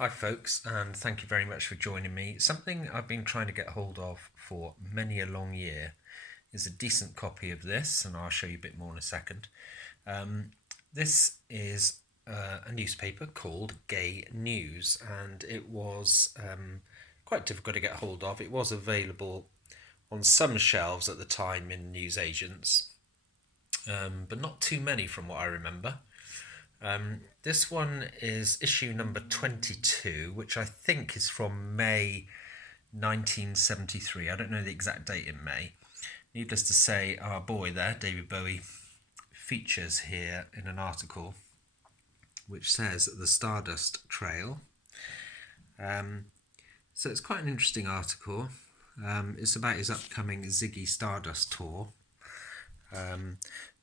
Hi, folks, and thank you very much for joining me. Something I've been trying to get hold of for many a long year is a decent copy of this, and I'll show you a bit more in a second. This is a newspaper called Gay News, and it was quite difficult to get hold of. It was available on some shelves at the time in newsagents, but not too many from what I remember. This one is issue number 22, which I think is from May 1973. I don't know the exact date in May. Needless to say, our boy there, David Bowie, features here in an article which says the Stardust Trail. So it's quite an interesting article. It's about his upcoming Ziggy Stardust tour.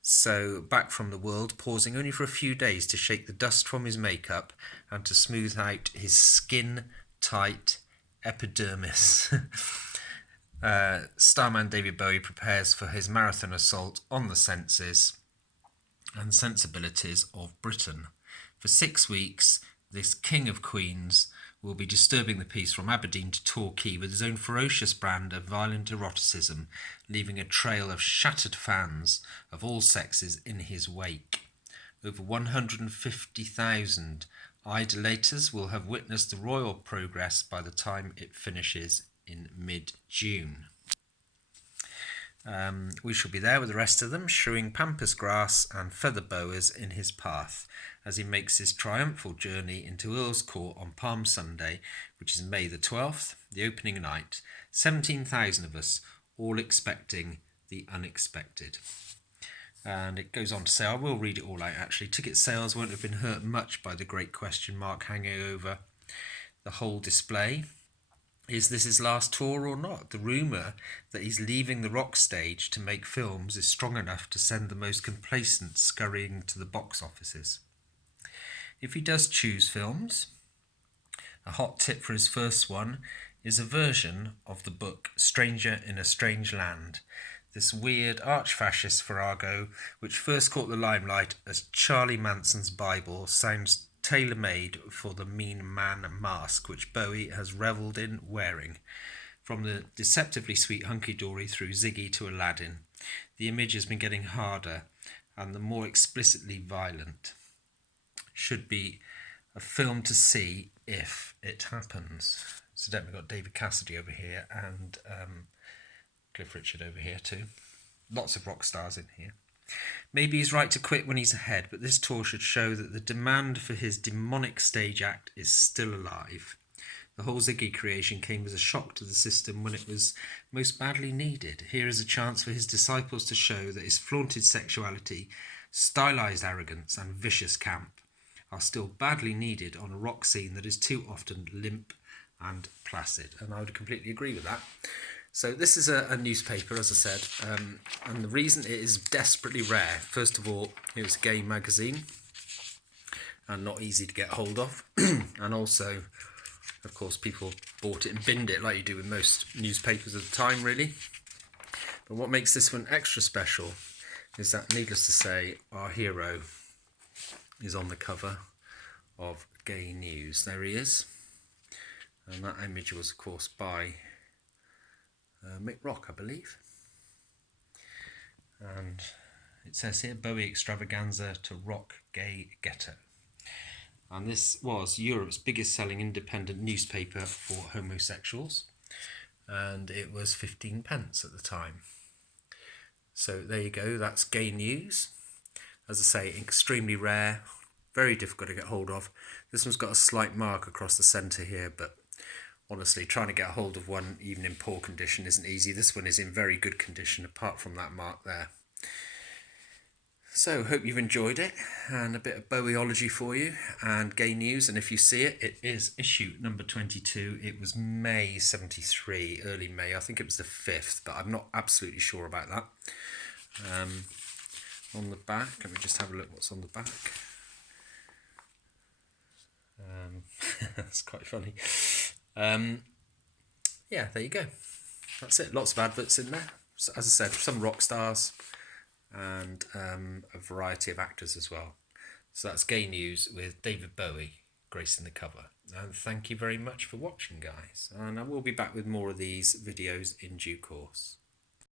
So, back from the world, pausing only for a few days to shake the dust from his makeup and to smooth out his skin-tight epidermis. Starman David Bowie prepares for his marathon assault on the senses and sensibilities of Britain. For 6 weeks, this King of Queens will be disturbing the peace from Aberdeen to Torquay with his own ferocious brand of violent eroticism, leaving a trail of shattered fans of all sexes in his wake. Over 150,000 idolaters will have witnessed the royal progress by the time it finishes in mid-June. We shall be there with the rest of them, showing pampas grass and feather boas in his path as he makes his triumphal journey into Earl's Court on Palm Sunday, which is May the 12th, the opening night. 17,000 of us, all expecting the unexpected. And it goes on to say, I will read it all out actually, ticket sales won't have been hurt much by the great question mark hanging over the whole display. Is this his last tour or not? The rumour that he's leaving the rock stage to make films is strong enough to send the most complacent scurrying to the box offices. If he does choose films, a hot tip for his first one is a version of the book Stranger in a Strange Land, this weird arch-fascist farrago which first caught the limelight as Charlie Manson's Bible sounds tailor-made for the mean man mask which Bowie has revelled in wearing. From the deceptively sweet hunky-dory through Ziggy to Aladdin, the image has been getting harder and the more explicitly violent. Should be a film to see if it happens. So we've got David Cassidy over here and Cliff Richard over here too. Lots of rock stars in here. Maybe he's right to quit when he's ahead, but this tour should show that the demand for his demonic stage act is still alive. The whole Ziggy creation came as a shock to the system when it was most badly needed. Here is a chance for his disciples to show that his flaunted sexuality, stylised arrogance and vicious camp are still badly needed on a rock scene that is too often limp and placid. And I would completely agree with that. So this is a newspaper, as I said, and the reason it is desperately rare, first of all, it was a gay magazine and not easy to get hold of. And also, of course, people bought it and binned it like you do with most newspapers at the time, really. But what makes this one extra special is that, needless to say, our hero is on the cover of Gay News. There he is. And that image was, of course, by Mick Rock, I believe. And it says here, Bowie extravaganza to rock gay ghetto. And this was Europe's biggest selling independent newspaper for homosexuals. And it was 15 pence at the time. So there you go, that's Gay News. As I say, extremely rare, very difficult to get hold of. This one's got a slight mark across the centre here, but honestly, trying to get hold of one, even in poor condition, isn't easy. This one is in very good condition, apart from that mark there. So, hope you've enjoyed it, and a bit of Bowieology for you, and Gay News, and if you see it, it is issue number 22. It was May 73, early May. I think it was the 5th, but I'm not absolutely sure about that. On the back, let me just have a look what's on the back. That's quite funny. Yeah, there you go. That's it. Lots of adverts in there. So, as I said, some rock stars and a variety of actors as well. So that's Gay News with David Bowie gracing the cover. And thank you very much for watching, guys, and I will be back with more of these videos in due course.